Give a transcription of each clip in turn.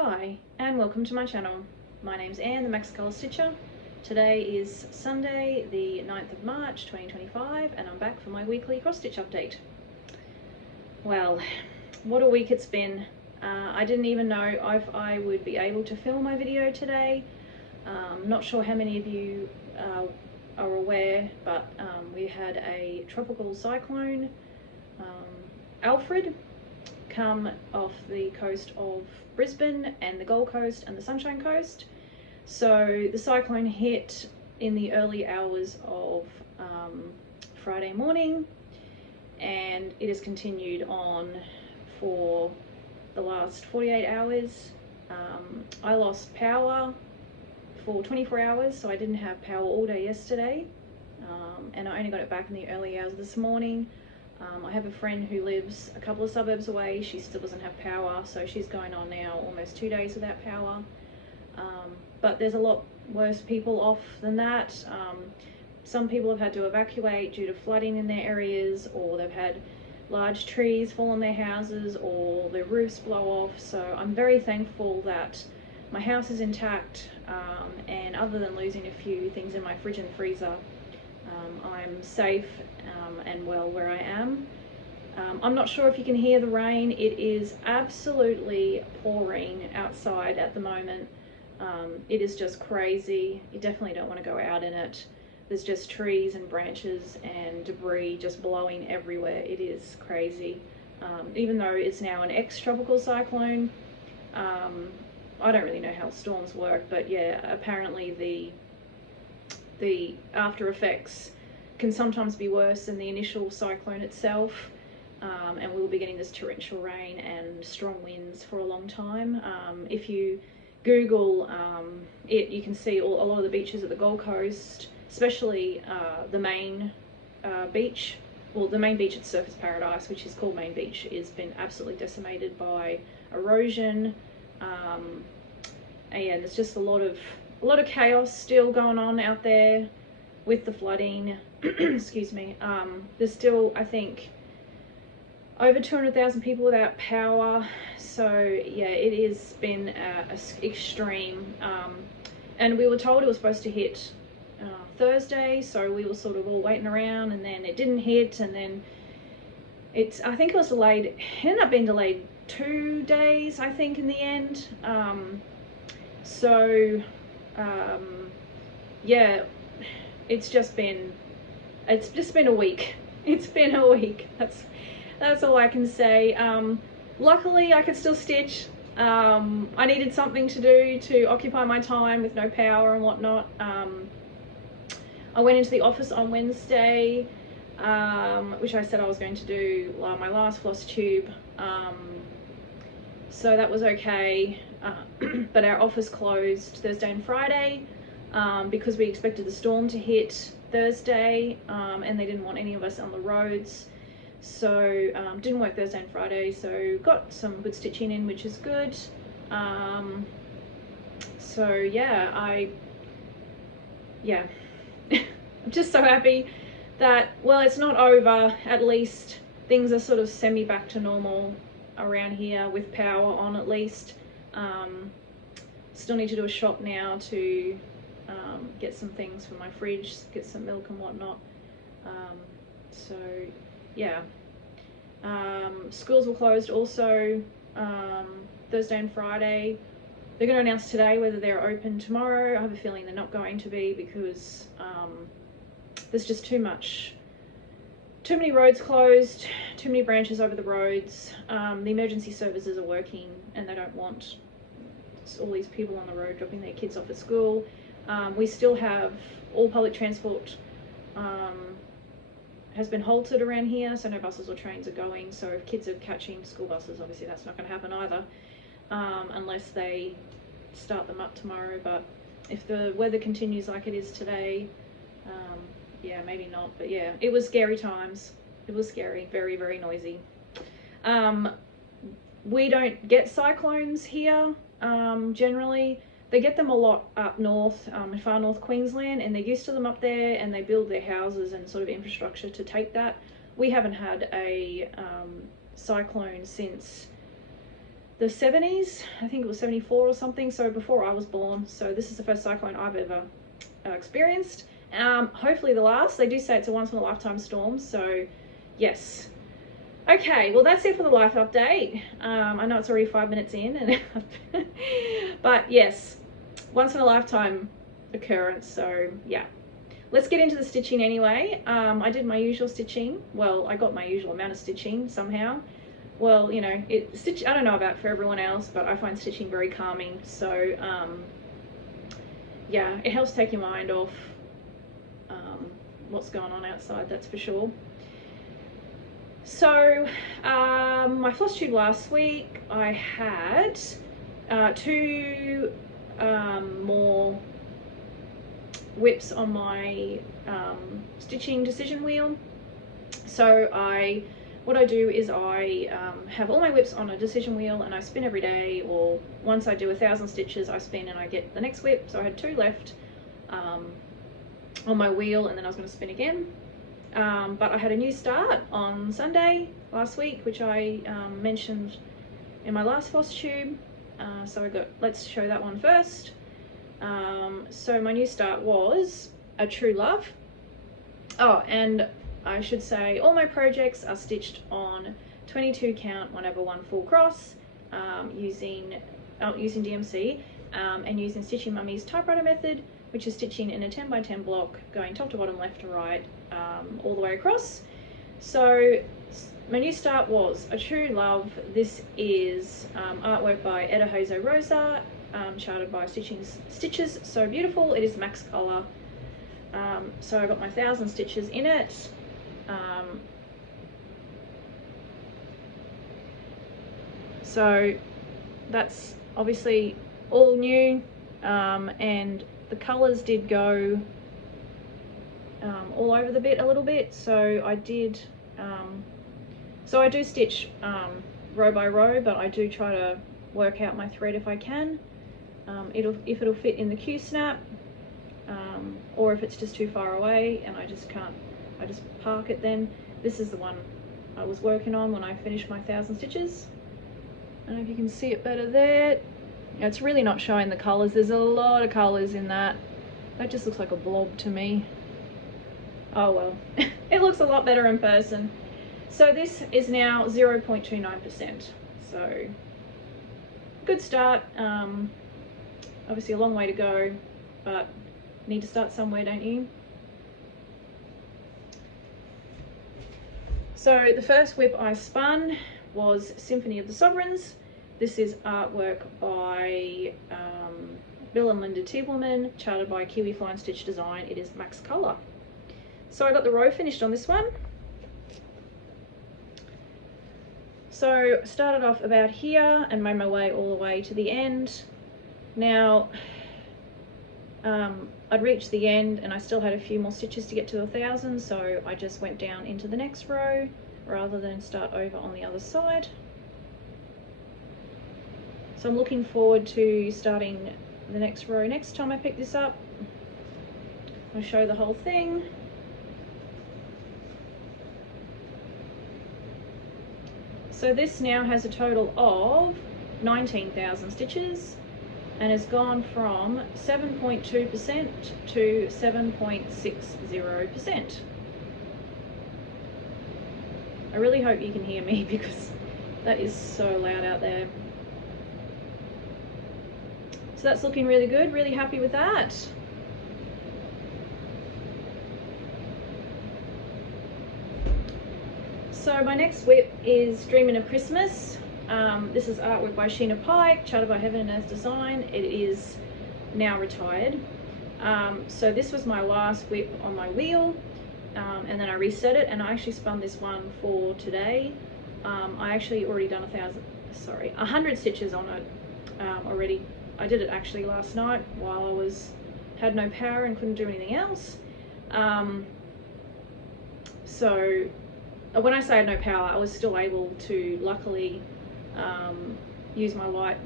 Hi, and welcome to my channel. My name's Anne, the Max Colour Stitcher. Today is Sunday, the 9th of March 2025, and I'm back for my weekly cross-stitch update. Well, what a week it's been. I didn't even know if I would be able to film my video today. Not sure how many of you are aware, but we had a tropical cyclone, Alfred, come off the coast of Brisbane and the Gold Coast and the Sunshine Coast. So the cyclone hit in the early hours of Friday morning, and it has continued on for the last 48 hours. I lost power for 24 hours, so I didn't have power all day yesterday, and I only got it back in the early hours this morning. I have a friend who lives a couple of suburbs away. She still doesn't have power, so she's going on now almost 2 days without power. But there's a lot worse people off than that. Some people have had to evacuate due to flooding in their areas, or they've had large trees fall on their houses, or their roofs blow off. So I'm very thankful that my house is intact, and other than losing a few things in my fridge and freezer, I'm safe and well where I am. I'm not sure if you can hear the rain. It is absolutely pouring outside at the moment. It is just crazy. You definitely don't want to go out in it. There's just trees and branches and debris just blowing everywhere. It is crazy. Even though it's now an ex-tropical cyclone, I don't really know how storms work, but yeah, apparently the after effects can sometimes be worse than the initial cyclone itself, and we'll be getting this torrential rain and strong winds for a long time. If you Google it, you can see a lot of the beaches at the Gold Coast, especially the main beach. Well, the main beach at Surfers Paradise, which is called Main Beach, has been absolutely decimated by erosion. And yeah, there's just a lot of chaos still going on out there with the flooding. Excuse me. There's still, I think, over 200,000 people without power. So yeah, it has been extreme. And we were told it was supposed to hit Thursday, so we were sort of all waiting around, and then it didn't hit, and then I think it was delayed. It ended up being delayed 2 days, I think, in the end. Yeah, it's just been a week. It's been a week. That's all I can say. Luckily I could still stitch. I needed something to do to occupy my time with no power and whatnot. I went into the office on Wednesday, which I said I was going to do my last Flosstube. So that was okay. But our office closed Thursday and Friday because we expected the storm to hit Thursday, and they didn't want any of us on the roads. So didn't work Thursday and Friday, so got some good stitching in, which is good. So yeah, I'm just so happy that, well, it's not over. At least things are sort of semi back to normal around here with power on, at least. Still need to do a shop now to get some things for my fridge, get some milk and whatnot. So yeah, schools were closed also Thursday and Friday. They're going to announce today whether they're open tomorrow. I have a feeling they're not going to be, because there's just too many roads closed, too many branches over the roads. The emergency services are working, and they don't want all these people on the road dropping their kids off at school. We still have all public transport has been halted around here, so no buses or trains are going. So if kids are catching school buses, obviously that's not going to happen either, unless they start them up tomorrow. But if the weather continues like it is today, yeah, maybe not. But yeah, it was scary times. It was scary, very, very noisy. We don't get cyclones here generally. They get them a lot up north, in far north Queensland, and they're used to them up there, and they build their houses and sort of infrastructure to take that. We haven't had a cyclone since the 70s. I think it was 74 or something, so before I was born. So this is the first cyclone I've ever experienced. Hopefully the last. They do say it's a once in a lifetime storm, so yes. Okay, well that's it for the life update. I know it's already 5 minutes in, and but yes, once in a lifetime occurrence. So yeah, let's get into the stitching anyway. I did my usual stitching. Well, I got my usual amount of stitching somehow. Well, you know, I don't know about for everyone else, but I find stitching very calming. So yeah, it helps take your mind off what's going on outside, that's for sure. So my Flosstube last week, I had 2 more whips on my stitching decision wheel. So what I do is I have all my whips on a decision wheel, and I spin every day, or once I do 1,000 stitches I spin and I get the next whip. So I had 2 left on my wheel, and then I was going to spin again. But I had a new start on Sunday last week, which I mentioned in my last Flosstube. So let's show that one first. So my new start was a True Love. Oh, and I should say all my projects are stitched on 22 count 1/1 full cross, using DMC, and using Stitching Mummy's typewriter method, which is stitching in a 10 by 10 block, going top to bottom, left to right, all the way across. So my new start was a True Love. This is artwork by Eder, Rosa, charted by Stitches So Beautiful. It is max color. So I got my 1,000 stitches in it. So that's obviously all new, and the colors did go all over the bit a little bit. So I did so I do stitch row by row, but I do try to work out my thread if I can. If it'll fit in the Q snap, or if it's just too far away and I just can't, I just park it then. This is the one I was working on when I finished my 1,000 stitches. I don't know if you can see it better there. It's really not showing the colours. There's a lot of colours in that. That just looks like a blob to me. Oh well, it looks a lot better in person. So this is now 0.29%. So good start. Obviously a long way to go, but need to start somewhere, don't you? So the first whip I spun was Symphony of the Sovereigns. This is artwork by Bill and Linda Tiepelman, charted by Kiwi Fly and Stitch Design. It is max color. So I got the row finished on this one. So started off about here and made my way all the way to the end. Now I'd reached the end and I still had a few more stitches to get to 1,000, so I just went down into the next row rather than start over on the other side. So I'm looking forward to starting the next row next time I pick this up. I'll show the whole thing. So this now has a total of 19,000 stitches and has gone from 7.2% to 7.60%. I really hope you can hear me because that is so loud out there. So that's looking really good, really happy with that. So my next whip is Dreamin' of Christmas. This is artwork by Sheena Pike, charted by Heaven and Earth Design. It is now retired. So this was my last whip on my wheel, and then I reset it, and I actually spun this one for today. I actually already done 100 stitches on it already. I did it actually last night while I had no power and couldn't do anything else. So when I say I had no power, I was still able to luckily use my light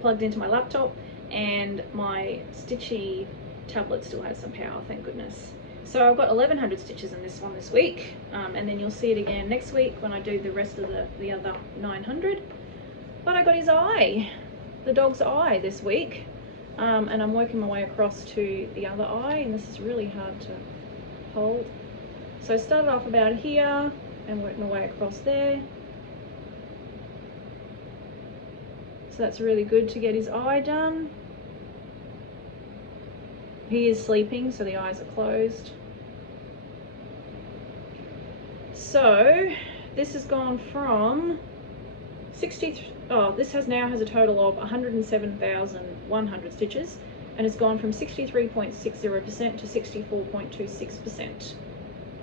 plugged into my laptop, and my stitchy tablet still had some power, thank goodness. So I've got 1,100 stitches in this one this week, and then you'll see it again next week when I do the rest of the other 900. But I got his eye, the dog's eye this week, and I'm working my way across to the other eye, and this is really hard to hold. So I started off about here and worked my way across there. So that's really good to get his eye done. He is sleeping, so the eyes are closed. So this has gone from 60, this now has a total of 107,100 stitches, and it's gone from 63.60% to 64.26%.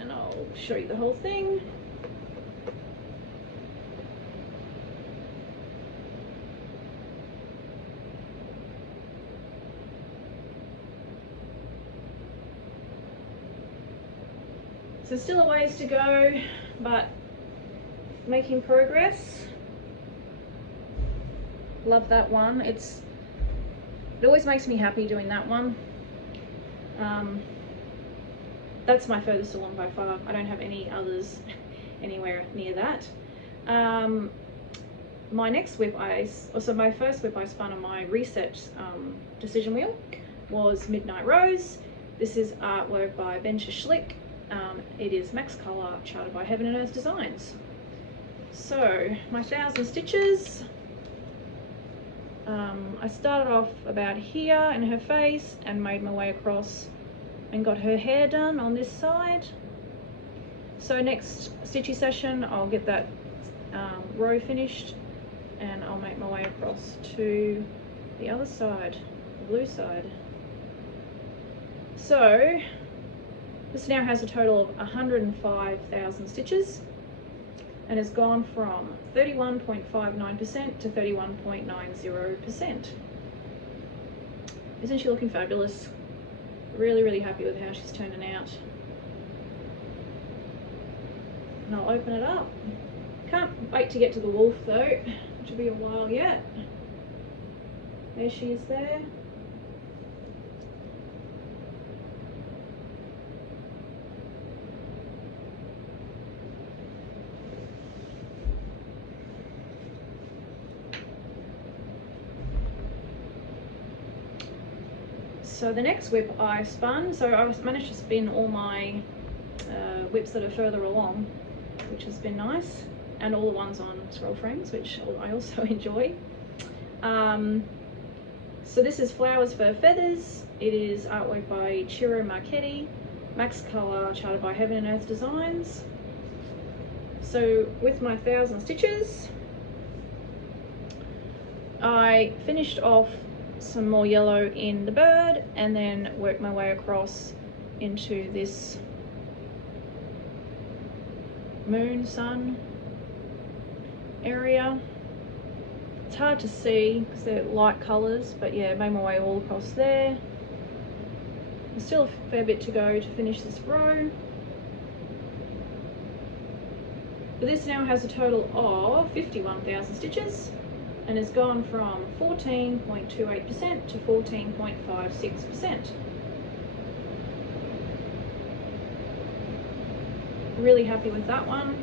And I'll show you the whole thing. So still a ways to go, but making progress. Love that one. It always makes me happy doing that one. That's my furthest along by far. I don't have any others anywhere near that. My next whip my first whip I spun on my reset decision wheel was Midnight Rose. This is artwork by Bente Schlick. It is Max Color, charted by Heaven and Earth Designs. So my 1,000 stitches, I started off about here in her face and made my way across and got her hair done on this side. So next stitchy session I'll get that row finished and I'll make my way across to the other side, the blue side. So this now has a total of 105,000 stitches and has gone from 31.59% to 31.90%. Isn't she looking fabulous? Really, really happy with how she's turning out. And I'll open it up. Can't wait to get to the wolf though, which will be a while yet. There she is there. So the next whip I spun, so I managed to spin all my whips that are further along, which has been nice, and all the ones on scroll frames, which I also enjoy. So this is Flowers for Feathers. It is artwork by Ciro Marchetti, Max Color, charted by Heaven and Earth Designs. So with my 1,000 stitches, I finished off some more yellow in the bird and then work my way across into this moon sun area. It's hard to see because they're light colors, but yeah, made my way all across there. There's still a fair bit to go to finish this row, but this now has a total of 51,000 stitches and has gone from 14.28% to 14.56%. Really happy with that one.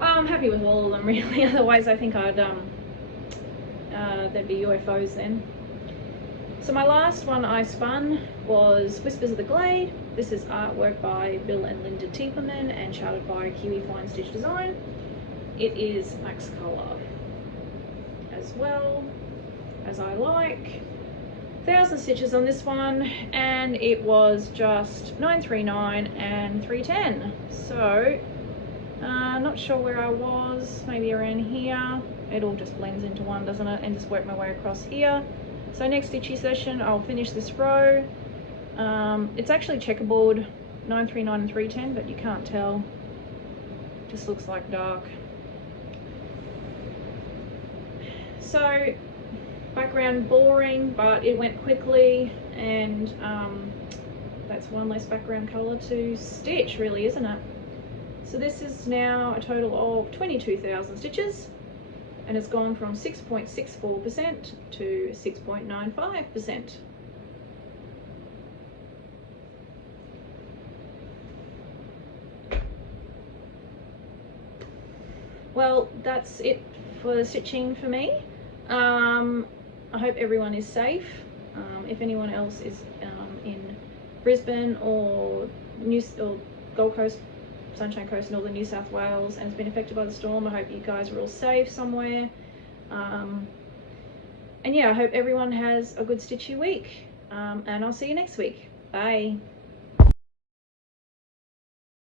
I'm happy with all of them really, otherwise I think I'd there'd be UFOs then. So my last one I spun was Whispers of the Glade. This is artwork by Bill and Linda Tiepelman and charted by Kiwi Fine Stitch Design. It is Max Color as well, as I like. 1,000 stitches on this one, and it was just 939 and 310. So not sure where I was, maybe around here. It all just blends into one, doesn't it? And just work my way across here. So next stitchy session I'll finish this row. It's actually checkerboard 939 and 310, but you can't tell, just looks like dark. So background boring, but it went quickly, and that's one less background color to stitch really, isn't it? So this is now a total of 22,000 stitches and it's gone from 6.64% to 6.95%. well, that's it for the stitching for me. I hope everyone is safe. If anyone else is in Brisbane or Gold Coast, Sunshine Coast, Northern New South Wales, and has been affected by the storm, I hope you guys are all safe somewhere. And yeah, I hope everyone has a good stitchy week. And I'll see you next week. Bye.